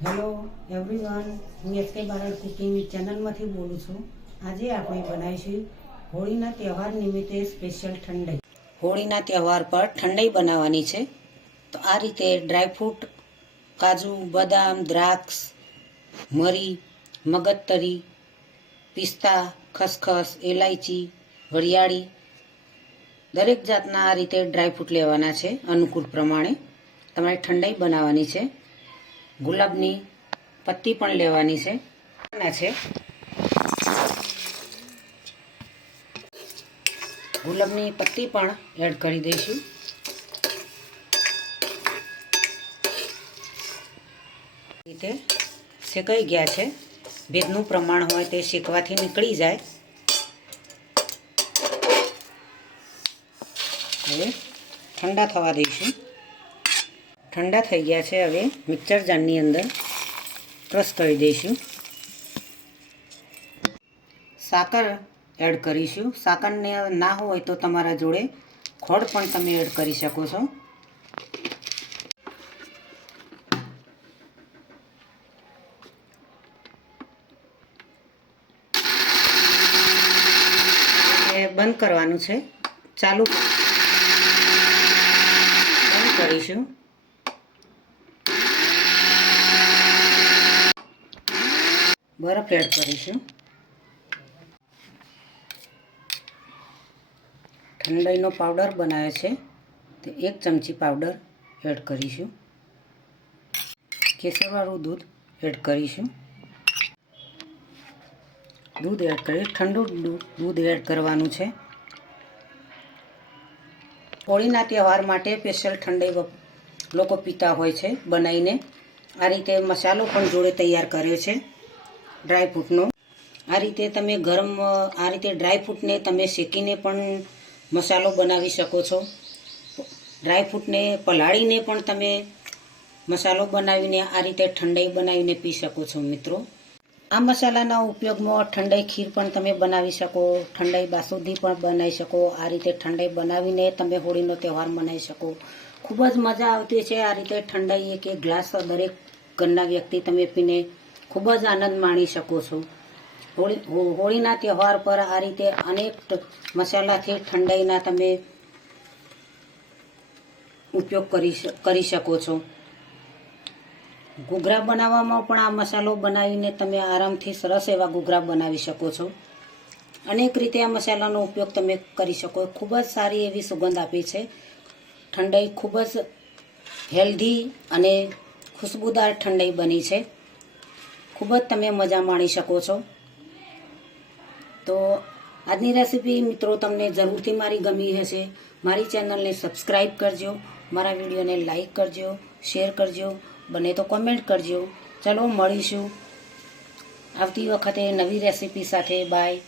Hello everyone, હું SK Barad cooking ચેનલમાંથી બોલું છું। આજે આપણે બનાવીશું હોળીના તહેવાર નિમિત્તે સ્પેશિયલ ઠંડાઈ। હોળીના તહેવાર પર ઠંડાઈ બનાવવાની છે, તો આ રીતે ડ્રાયફ્રૂટ, કાજુ, બદામ, દ્રાક્ષ, મરી, મગજતરી, પિસ્તા, ખસખસ, એલાયચી, વરિયાળી દરેક જાતના આ રીતે ડ્રાયફ્રૂટ લેવાના છે। અનુકૂળ પ્રમાણે તમારે ઠંડાઈ બનાવવાની છે। ગુલાબની પત્તી પણ લેવાની છે। ગુલાબની પત્તી પણ એડ કરી દઈશું। રીતે શેકાઈ ગયા છે, ભેજનું પ્રમાણ હોય તે શેકવાથી નીકળી જાય। હવે ઠંડા થવા દઈશું। ઠંડા થઈ ગયા છે, હવે મિક્સર જારની અંદર ક્રશ કરી દઈશું। સાકર એડ કરીશું। સાકરને ના હોય તો તમારા જોડે ખોળ પણ તમે એડ કરી શકો છો। બંધ કરવાનું છે, ચાલુ બંધ કરીશું। બરફ એડ કરીશું। ઠંડાઈનો પાવડર બનાવે છે, તે 1 ચમચી પાવડર એડ કરીશું। કેસરવાળું દૂધ એડ કરીશું। દૂધ એડ કરી ઠંડુ દૂધ એડ કરવાનું છે। હોળીના તહેવાર માટે સ્પેશિયલ ઠંડાઈ લોકો પીતા હોય છે બનાવીને। આ રીતે મસાલો પણ જોડે તૈયાર કર્યો છે ડ્રાયફ્રૂટનો। આ રીતે તમે ગરમ આ રીતે ડ્રાયફ્રૂટને તમે શેકીને પણ મસાલો બનાવી શકો છો। ડ્રાયફ્રૂટને પલાળીને પણ તમે મસાલો બનાવીને આ રીતે ઠંડાઈ બનાવીને પી શકો છો મિત્રો। આ મસાલાના ઉપયોગમાં ઠંડાઈ ખીર પણ તમે બનાવી શકો, ઠંડાઈ બાસુંદી પણ બનાવી શકો। આ રીતે ઠંડાઈ બનાવીને તમે હોળીનો તહેવાર મનાવી શકો। ખૂબ જ મજા આવતી છે આ રીતે ઠંડાઈ એક ગ્લાસ દરેક ઘરના વ્યક્તિ તમે પીને ખૂબ જ આનંદ માણી શકો છો। હોળીના તહેવાર પર આ રીતે અનેક મસાલાથી ઠંડાઈના તમે ઉપયોગ કરી શકો છો। ઘૂઘરા બનાવવામાં પણ આ મસાલો બનાવીને તમે આરામથી સરસ એવા ઘૂઘરા બનાવી શકો છો। અનેક રીતે આ મસાલાનો ઉપયોગ તમે કરી શકો। ખૂબ જ સારી એવી સુગંધ આપે છે। ઠંડાઈ ખૂબ જ હેલ્ધી અને ખુશ્બુદાર ઠંડાઈ બની છે। ખૂબ જ તમે મજા માણી શકો છો। તો આજની રેસીપી મિત્રો તમને જરૂરથી મારી ગમી હશે। મારી ચેનલને સબસ્ક્રાઈબ કરજો, મારા વિડીયોને લાઈક કરજો, શેર કરજો, બને તો કોમેન્ટ કરજો। ચલો મળીશું આવતી વખતે નવી રેસીપી સાથે। બાય।